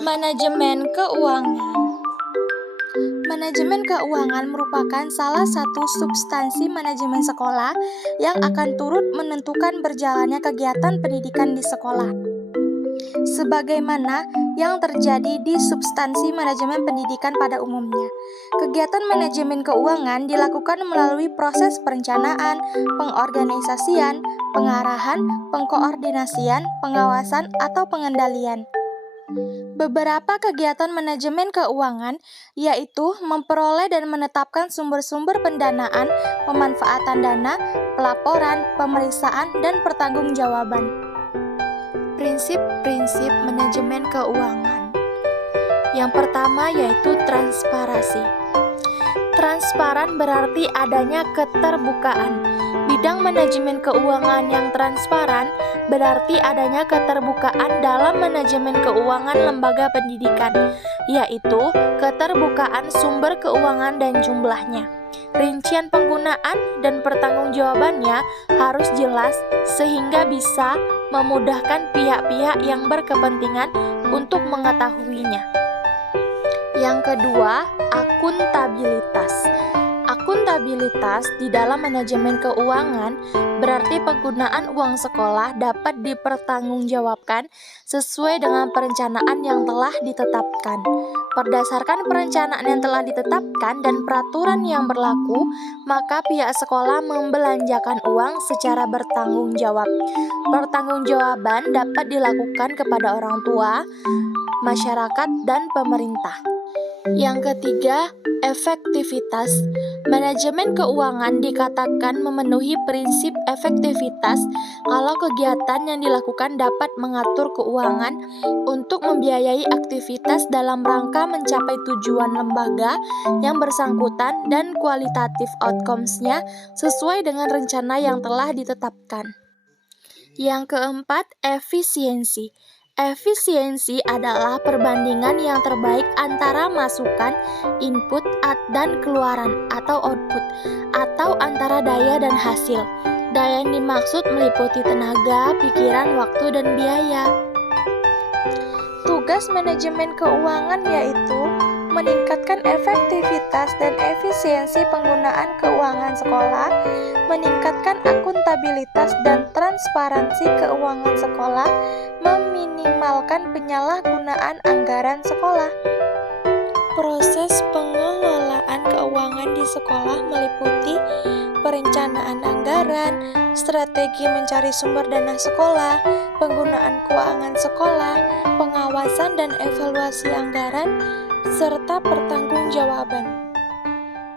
Manajemen keuangan. Manajemen keuangan merupakan salah satu substansi manajemen sekolah yang akan turut menentukan berjalannya kegiatan pendidikan di sekolah. Sebagaimana yang terjadi di substansi manajemen pendidikan pada umumnya, kegiatan manajemen keuangan dilakukan melalui proses perencanaan, pengorganisasian, pengarahan, pengkoordinasian, pengawasan, atau pengendalian. Beberapa kegiatan manajemen keuangan yaitu memperoleh dan menetapkan sumber-sumber pendanaan, pemanfaatan dana, pelaporan, pemeriksaan, dan pertanggungjawaban. Prinsip-prinsip manajemen keuangan. Yang pertama yaitu transparansi. Transparan berarti adanya keterbukaan. Bidang manajemen keuangan yang transparan berarti adanya keterbukaan dalam manajemen keuangan lembaga pendidikan, yaitu keterbukaan sumber keuangan dan jumlahnya. Rincian penggunaan dan pertanggungjawabannya harus jelas sehingga bisa memudahkan pihak-pihak yang berkepentingan untuk mengetahuinya. Yang kedua, akuntabilitas. Akuntabilitas di dalam manajemen keuangan berarti penggunaan uang sekolah dapat dipertanggungjawabkan sesuai dengan perencanaan yang telah ditetapkan. Berdasarkan perencanaan yang telah ditetapkan dan peraturan yang berlaku, maka pihak sekolah membelanjakan uang secara bertanggung jawab. Pertanggungjawaban dapat dilakukan kepada orang tua, masyarakat, dan pemerintah. Yang ketiga, efektivitas. Manajemen keuangan dikatakan memenuhi prinsip efektivitas kalau kegiatan yang dilakukan dapat mengatur keuangan untuk membiayai aktivitas dalam rangka mencapai tujuan lembaga yang bersangkutan dan kualitatif outcomes-nya sesuai dengan rencana yang telah ditetapkan. Yang keempat, efisiensi. Efisiensi adalah perbandingan yang terbaik antara masukan, input, dan keluaran atau output, atau antara daya dan hasil. Daya yang dimaksud meliputi tenaga, pikiran, waktu, dan biaya. Tugas manajemen keuangan yaitu meningkatkan efektivitas dan efisiensi penggunaan keuangan sekolah, meningkatkan akuntabilitas dan transparansi keuangan sekolah, meminimalkan penyalahgunaan anggaran sekolah. Proses pengelolaan keuangan di sekolah meliputi perencanaan anggaran, strategi mencari sumber dana sekolah, penggunaan keuangan sekolah, pengawasan dan evaluasi anggaran, serta pertanggungjawaban.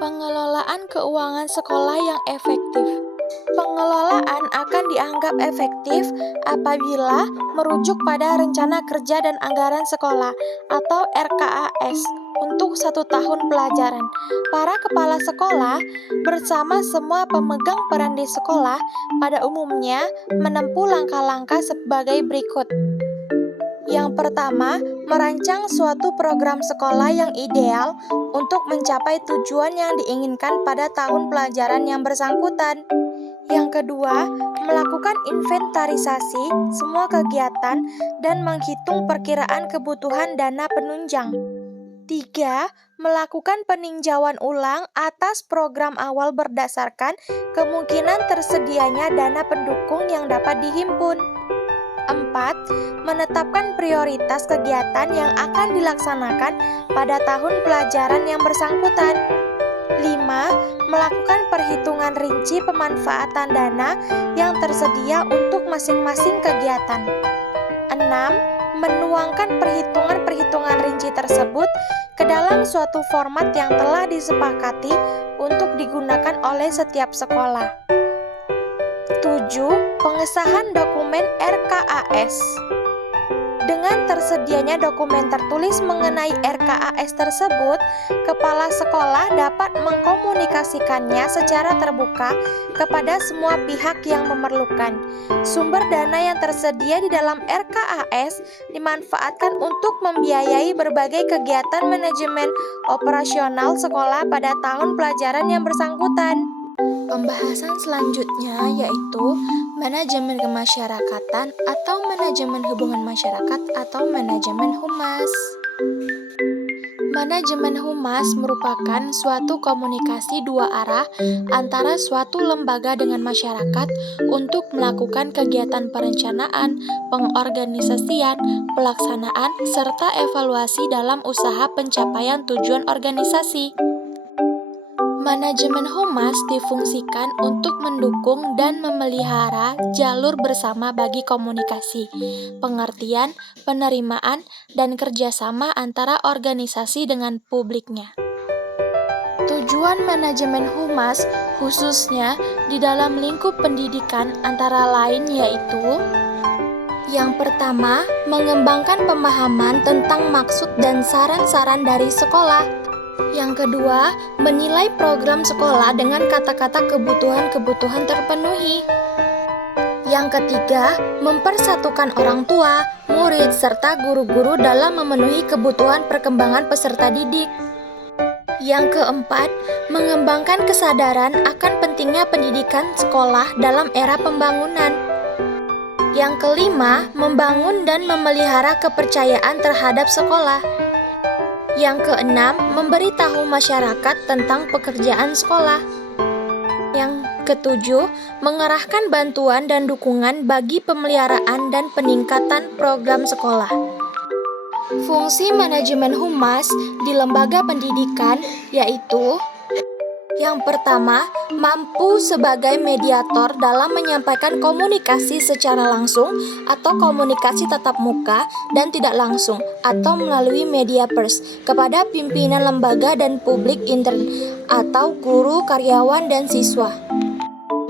Pengelolaan keuangan sekolah yang efektif. Pengelolaan akan dianggap efektif apabila merujuk pada rencana kerja dan anggaran sekolah atau RKAS untuk 1 tahun pelajaran. Para kepala sekolah bersama semua pemegang peran di sekolah pada umumnya menempuh langkah-langkah sebagai berikut. Yang pertama, merancang suatu program sekolah yang ideal untuk mencapai tujuan yang diinginkan pada tahun pelajaran yang bersangkutan. Yang kedua, melakukan inventarisasi semua kegiatan dan menghitung perkiraan kebutuhan dana penunjang. 3. Melakukan peninjauan ulang atas program awal berdasarkan kemungkinan tersedianya dana pendukung yang dapat dihimpun. 4. Menetapkan prioritas kegiatan yang akan dilaksanakan pada tahun pelajaran yang bersangkutan. 5. Melakukan perhitungan rinci pemanfaatan dana yang tersedia untuk masing-masing kegiatan. 6. Menuangkan perhitungan-perhitungan rinci tersebut ke dalam suatu format yang telah disepakati untuk digunakan oleh setiap sekolah. 7. Pengesahan dokumen RKAS. Dengan tersedianya dokumen tertulis mengenai RKAS tersebut, kepala sekolah dapat mengkomunikasikannya secara terbuka kepada semua pihak yang memerlukan. Sumber dana yang tersedia di dalam RKAS dimanfaatkan untuk membiayai berbagai kegiatan manajemen operasional sekolah pada tahun pelajaran yang bersangkutan. Pembahasan selanjutnya yaitu manajemen kemasyarakatan atau manajemen hubungan masyarakat atau manajemen humas. Manajemen humas merupakan suatu komunikasi dua arah antara suatu lembaga dengan masyarakat untuk melakukan kegiatan perencanaan, pengorganisasian, pelaksanaan, serta evaluasi dalam usaha pencapaian tujuan organisasi. Manajemen humas difungsikan untuk mendukung dan memelihara jalur bersama bagi komunikasi, pengertian, penerimaan, dan kerjasama antara organisasi dengan publiknya. Tujuan manajemen humas khususnya di dalam lingkup pendidikan antara lain yaitu: yang pertama, mengembangkan pemahaman tentang maksud dan saran-saran dari sekolah. Yang kedua, menilai program sekolah dengan kata-kata kebutuhan-kebutuhan terpenuhi. Yang ketiga, mempersatukan orang tua, murid, serta guru-guru dalam memenuhi kebutuhan perkembangan peserta didik. Yang keempat, mengembangkan kesadaran akan pentingnya pendidikan sekolah dalam era pembangunan. Yang kelima, membangun dan memelihara kepercayaan terhadap sekolah. Yang keenam, memberitahu masyarakat tentang pekerjaan sekolah. Yang ketujuh, mengerahkan bantuan dan dukungan bagi pemeliharaan dan peningkatan program sekolah. Fungsi manajemen humas di lembaga pendidikan yaitu: yang pertama, mampu sebagai mediator dalam menyampaikan komunikasi secara langsung atau komunikasi tatap muka dan tidak langsung atau melalui media pers kepada pimpinan lembaga dan publik intern atau guru, karyawan, dan siswa.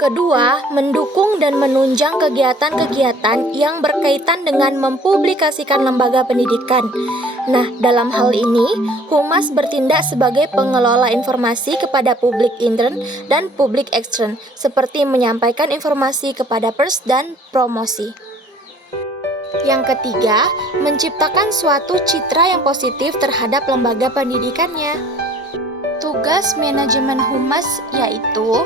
Kedua, mendukung dan menunjang kegiatan-kegiatan yang berkaitan dengan mempublikasikan lembaga pendidikan. Nah, dalam hal ini, humas bertindak sebagai pengelola informasi kepada publik intern dan publik ekstern, seperti menyampaikan informasi kepada pers dan promosi. Yang ketiga, menciptakan suatu citra yang positif terhadap lembaga pendidikannya. Tugas manajemen humas yaitu: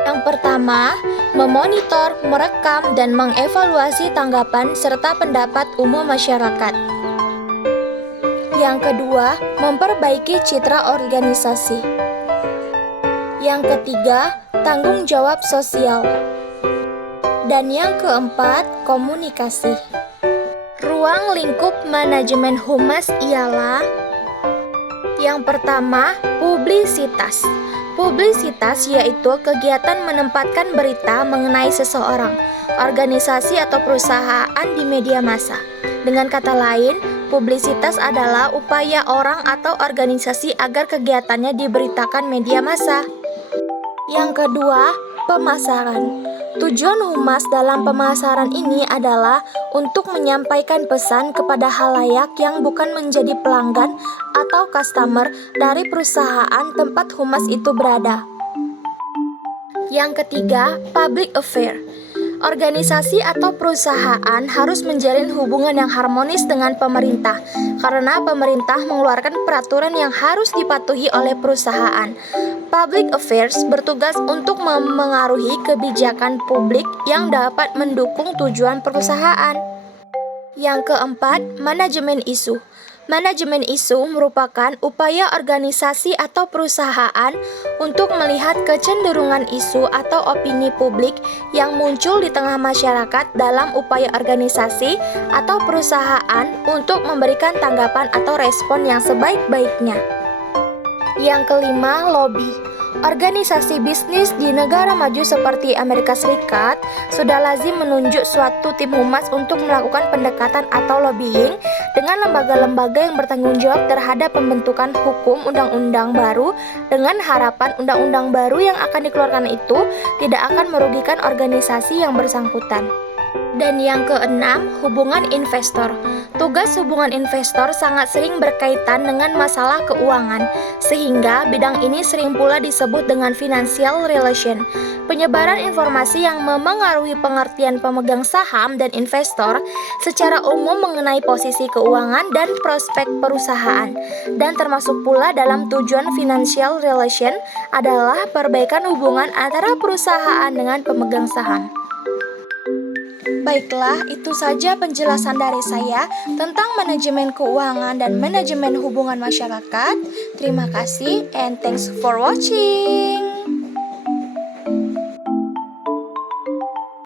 yang pertama, memonitor, merekam, dan mengevaluasi tanggapan serta pendapat umum masyarakat. Yang kedua, memperbaiki citra organisasi. Yang ketiga, tanggung jawab sosial. Dan yang keempat, komunikasi. Ruang lingkup manajemen humas ialah: yang pertama, publisitas. Publisitas yaitu kegiatan menempatkan berita mengenai seseorang, organisasi atau perusahaan di media massa. Dengan kata lain, publisitas adalah upaya orang atau organisasi agar kegiatannya diberitakan media massa. Yang kedua, pemasaran. Tujuan humas dalam pemasaran ini adalah untuk menyampaikan pesan kepada khalayak yang bukan menjadi pelanggan atau customer dari perusahaan tempat humas itu berada. Yang ketiga, public affair. Organisasi atau perusahaan harus menjalin hubungan yang harmonis dengan pemerintah, karena pemerintah mengeluarkan peraturan yang harus dipatuhi oleh perusahaan. Public affairs bertugas untuk memengaruhi kebijakan publik yang dapat mendukung tujuan perusahaan. Yang keempat, manajemen isu. Manajemen isu merupakan upaya organisasi atau perusahaan untuk melihat kecenderungan isu atau opini publik yang muncul di tengah masyarakat dalam upaya organisasi atau perusahaan untuk memberikan tanggapan atau respon yang sebaik-baiknya. Yang kelima, lobby. Organisasi bisnis di negara maju seperti Amerika Serikat sudah lazim menunjuk suatu tim humas untuk melakukan pendekatan atau lobbying dengan lembaga-lembaga yang bertanggung jawab terhadap pembentukan hukum undang-undang baru, dengan harapan undang-undang baru yang akan dikeluarkan itu tidak akan merugikan organisasi yang bersangkutan. Dan yang keenam, hubungan investor. Tugas hubungan investor sangat sering berkaitan dengan masalah keuangan, sehingga bidang ini sering pula disebut dengan financial relation. Penyebaran informasi yang memengaruhi pengertian pemegang saham dan investor secara umum mengenai posisi keuangan dan prospek perusahaan, dan termasuk pula dalam tujuan financial relation adalah perbaikan hubungan antara perusahaan dengan pemegang saham. Baiklah, itu saja penjelasan dari saya tentang manajemen keuangan dan manajemen hubungan masyarakat. Terima kasih and thanks for watching.